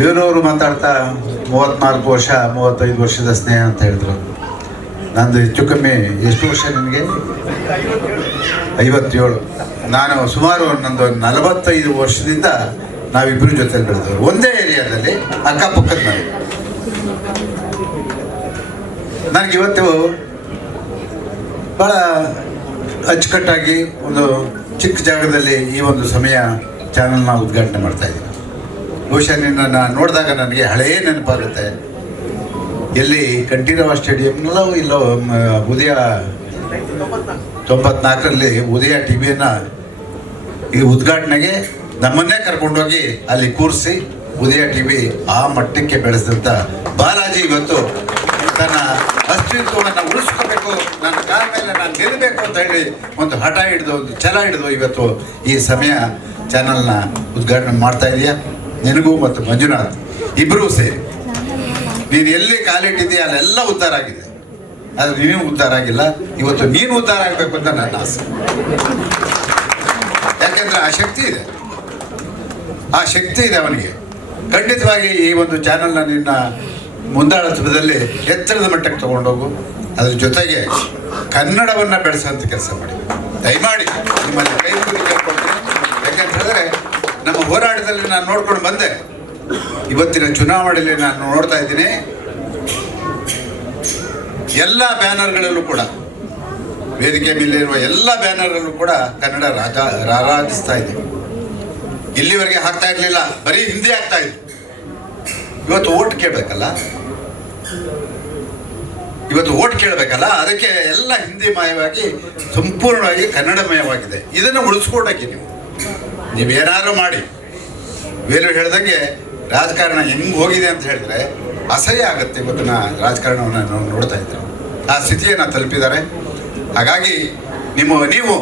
ಇವರವರು ಮಾತಾಡ್ತಾ ಮೂವತ್ನಾಲ್ಕು ವರ್ಷ, ಮೂವತ್ತೈದು ವರ್ಷದ ಸ್ನೇಹ ಅಂತ ಹೇಳಿದ್ರು. ನಂದು ಹೆಚ್ಚು ಕಮ್ಮಿ ಎಷ್ಟು ವರ್ಷ ನಿನಗೆ? ಐವತ್ತೇಳು. ನಾನು ಸುಮಾರು ನಂದು ನಲವತ್ತೈದು ವರ್ಷದಿಂದ ನಾವಿಬ್ಬರು ಜೊತೆ ಬೆಳೆದವರು. ಒಂದೇ ಏರಿಯಾದಲ್ಲಿ ಅಕ್ಕಪಕ್ಕದ ಮನೆ ನನಗಿವತ್ತು ಭಾಳ ಅಚ್ಚುಕಟ್ಟಾಗಿ ಒಂದು ಚಿಕ್ಕ ಜಾಗದಲ್ಲಿ ಈ ಒಂದು ಸಮಯ ಚಾನಲ್ನ ಉದ್ಘಾಟನೆ ಮಾಡ್ತಾ ಇದ್ದೀನಿ. ಬಹುಶಃ ನಿನ್ನನ್ನು ನೋಡಿದಾಗ ನನಗೆ ಹಳೆಯ ನೆನಪಾಗುತ್ತೆ. ಎಲ್ಲಿ ಕಂಠೀರವ ಸ್ಟೇಡಿಯಂನಲ್ಲೋ ಇಲ್ಲೋ ಉದಯ ತೊಂಬತ್ನಾಲ್ಕರಲ್ಲಿ ಉದಯ ಟಿ ವಿಯನ್ನು ಈ ಉದ್ಘಾಟನೆಗೆ ನಮ್ಮನ್ನೇ ಕರ್ಕೊಂಡೋಗಿ ಅಲ್ಲಿ ಕೂರಿಸಿ ಉದಯ ಟಿ ವಿ ಆ ಮಟ್ಟಕ್ಕೆ ಬೆಳೆಸಿದಂಥ ಬಾಲಾಜಿ ಇವತ್ತು ತನ್ನ ಅಸ್ತಿತ್ವವನ್ನು ಉಳಿಸ್ಕೋಬೇಕು, ನನ್ನ ಕಾಲ ಮೇಲೆ ನಾನು ನಿಲ್ಲಬೇಕು ಅಂತ ಹೇಳಿ ಒಂದು ಹಠ ಹಿಡಿದು, ಒಂದು ಛಲ ಹಿಡಿದು ಇವತ್ತು ಈ ಸಮಯ ಚಾನಲ್ನ ಉದ್ಘಾಟನೆ ಮಾಡ್ತಾ ಇದೆಯಾ. ನಿನಗೂ ಮತ್ತು ಮಂಜುನಾಥ್ ಇಬ್ಬರೂ ಸೇರಿ. ನೀನು ಎಲ್ಲಿ ಕಾಲಿಟ್ಟಿದ್ದೀಯ ಅಲ್ಲೆಲ್ಲ ಉದ್ಧಾರ ಆಗಿದೆ. ಆದರೆ ನೀನು ಉದ್ಧಾರ ಆಗಿಲ್ಲ. ಇವತ್ತು ನೀನು ಉದ್ಧಾರ ಆಗಬೇಕು ಅಂತ ನನ್ನ ಆಸೆ. ಯಾಕೆಂದ್ರೆ ಆ ಶಕ್ತಿ ಇದೆ. ಆ ಶಕ್ತಿ ಇದೆ ಅವನಿಗೆ. ಖಂಡಿತವಾಗಿ ಈ ಒಂದು ಚಾನಲ್ನ ನಿನ್ನ ಮುಂದಾಳತ್ವದಲ್ಲಿ ಎತ್ತರದ ಮಟ್ಟಕ್ಕೆ ತಗೊಂಡೋಗು. ಅದ್ರ ಜೊತೆಗೆ ಕನ್ನಡವನ್ನು ಬೆಳೆಸುವಂತ ಕೆಲಸ ಮಾಡಿ. ದಯಮಾಡಿ ನಿಮ್ಮಲ್ಲಿ ಕೈ ಯಾಕೆಂತ ಹೇಳಿದ್ರೆ ನಮ್ಮ ಹೋರಾಟದಲ್ಲಿ ನಾನು ನೋಡ್ಕೊಂಡು ಬಂದೆ. ಇವತ್ತಿನ ಚುನಾವಣೆಯಲ್ಲಿ ನಾನು ನೋಡ್ತಾ ಇದ್ದೀನಿ. ಎಲ್ಲ ಬ್ಯಾನರ್ಗಳಲ್ಲೂ ಕೂಡ, ವೇದಿಕೆ ಮೇಲೆ ಇರುವ ಎಲ್ಲ ಬ್ಯಾನರಲ್ಲೂ ಕೂಡ ಕನ್ನಡ ರಾಜ, ರಾರಾಜಿಸ್ತಾ ಇದೆ. ಇಲ್ಲಿವರೆಗೆ ಹಾಕ್ತಾ ಇರಲಿಲ್ಲ, ಬರೀ ಹಿಂದಿ ಆಗ್ತಾ ಇದೆ ಇವತ್ತು ಓಟ್ ಕೇಳಬೇಕಲ್ಲ? ಇವತ್ತು ಓಟ್ ಕೇಳಬೇಕಲ್ಲ? ಅದಕ್ಕೆ ಎಲ್ಲ ಹಿಂದಿ ಮಯವಾಗಿ, ಸಂಪೂರ್ಣವಾಗಿ ಕನ್ನಡಮಯವಾಗಿದೆ. ಇದನ್ನು ಉಳಿಸ್ಕೊಡಕ್ಕೆ ನೀವು. ನೀವೇನಾದ್ರು ಮಾಡಿ. ವೇಲು ಹೇಳ್ದಂಗೆ ರಾಜಕಾರಣ ಹೆಂಗ್ ಹೋಗಿದೆ ಅಂತ ಹೇಳಿದ್ರೆ ಅಸಹ್ಯ ಆಗುತ್ತೆ ಇವತ್ತಿನ ರಾಜಕಾರಣವನ್ನು ನಾವು ನೋಡ್ತಾ ಇದ್ದೇವೆ ಆ ಸ್ಥಿತಿಯನ್ನು ತಲುಪಿದ್ದಾರೆ. ಹಾಗಾಗಿ ನಿಮ್ಮ ನೀವು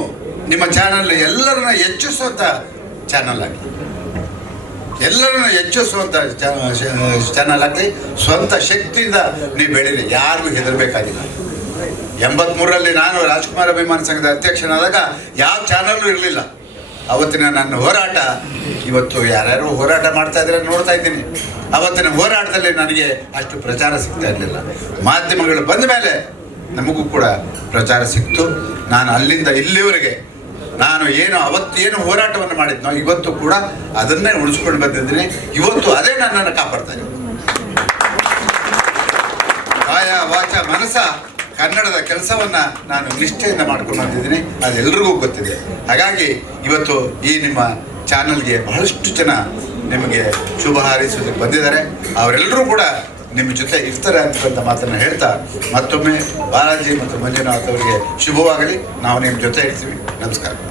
ನಿಮ್ಮ ಚಾನಲ್ ಎಲ್ಲರನ್ನ ಹೆಚ್ಚಿಸುವಂಥ ಚಾನಲ್ ಆಗಿ ಎಲ್ಲರನ್ನ ಹೆಚ್ಚಿಸುವಂಥ ಚಾನಲ್ ಆಗಲಿ. ಸ್ವಂತ ಶಕ್ತಿಯಿಂದ ನೀವು ಬೆಳೀರಿ. ಯಾರಿಗೂ ಹೆದರಬೇಕಾಗಿಲ್ಲ. ಎಂಬತ್ಮೂರರಲ್ಲಿ ನಾನು ರಾಜ್ಕುಮಾರ್ ಅಭಿಮಾನ ಸಂಘದ ಅಧ್ಯಕ್ಷನಾದಾಗ ಯಾವ ಚಾನಲ್ಲೂ ಇರಲಿಲ್ಲ. ಅವತ್ತಿನ ನನ್ನ ಹೋರಾಟ, ಇವತ್ತು ಯಾರ್ಯಾರು ಹೋರಾಟ ಮಾಡ್ತಾ ಇದ್ರೆ ನೋಡ್ತಾ ಇದ್ದೀನಿ. ಅವತ್ತಿನ ಹೋರಾಟದಲ್ಲಿ ನನಗೆ ಅಷ್ಟು ಪ್ರಚಾರ ಸಿಗ್ತಾ ಇರಲಿಲ್ಲ. ಮಾಧ್ಯಮಗಳು ಬಂದ ಮೇಲೆ ನಮಗೂ ಕೂಡ ಪ್ರಚಾರ ಸಿಕ್ತು. ನಾನು ಅಲ್ಲಿಂದ ಇಲ್ಲಿವರೆಗೆ ನಾನು ಏನು ಅವತ್ತು ಏನು ಹೋರಾಟವನ್ನು ಮಾಡಿದ್ನೋ ಇವತ್ತು ಕೂಡ ಅದನ್ನೇ ಉಳಿಸ್ಕೊಂಡು ಬಂದಿದ್ದೀನಿ. ಇವತ್ತು ಅದೇ ನನ್ನನ್ನು ಕಾಪಾಡ್ತಾ ಇದೆ ಕಾಯ ವಾಚ ಮನಸ ಕನ್ನಡದ ಕೆಲಸವನ್ನ ನಾನು ನಿಷ್ಠೆಯಿಂದ ಮಾಡ್ಕೊಂಡು ಬಂದಿದ್ದೀನಿ. ಅದೆಲ್ಲರಿಗೂ ಗೊತ್ತಿದೆ. ಹಾಗಾಗಿ ಇವತ್ತು ಈ ನಿಮ್ಮ ಚಾನಲ್ಗೆ ಬಹಳಷ್ಟು ಜನ ನಿಮಗೆ ಶುಭ ಹಾರೈಸೋದಕ್ಕೆ ಬಂದಿದ್ದಾರೆ. ಅವರೆಲ್ಲರೂ ಕೂಡ ನಿಮ್ಮ ಜೊತೆ ಇರ್ತಾರೆ ಅಂತಕ್ಕಂಥ ಮಾತನ್ನು ಹೇಳ್ತಾ ಮತ್ತೊಮ್ಮೆ ಬಾಲಾಜಿ ಮತ್ತು ಮಂಜುನಾಥ್ ಅವರಿಗೆ ಶುಭವಾಗಲಿ. ನಾವು ನಿಮ್ಮ ಜೊತೆ ಇರ್ತೀವಿ. ನಮಸ್ಕಾರ.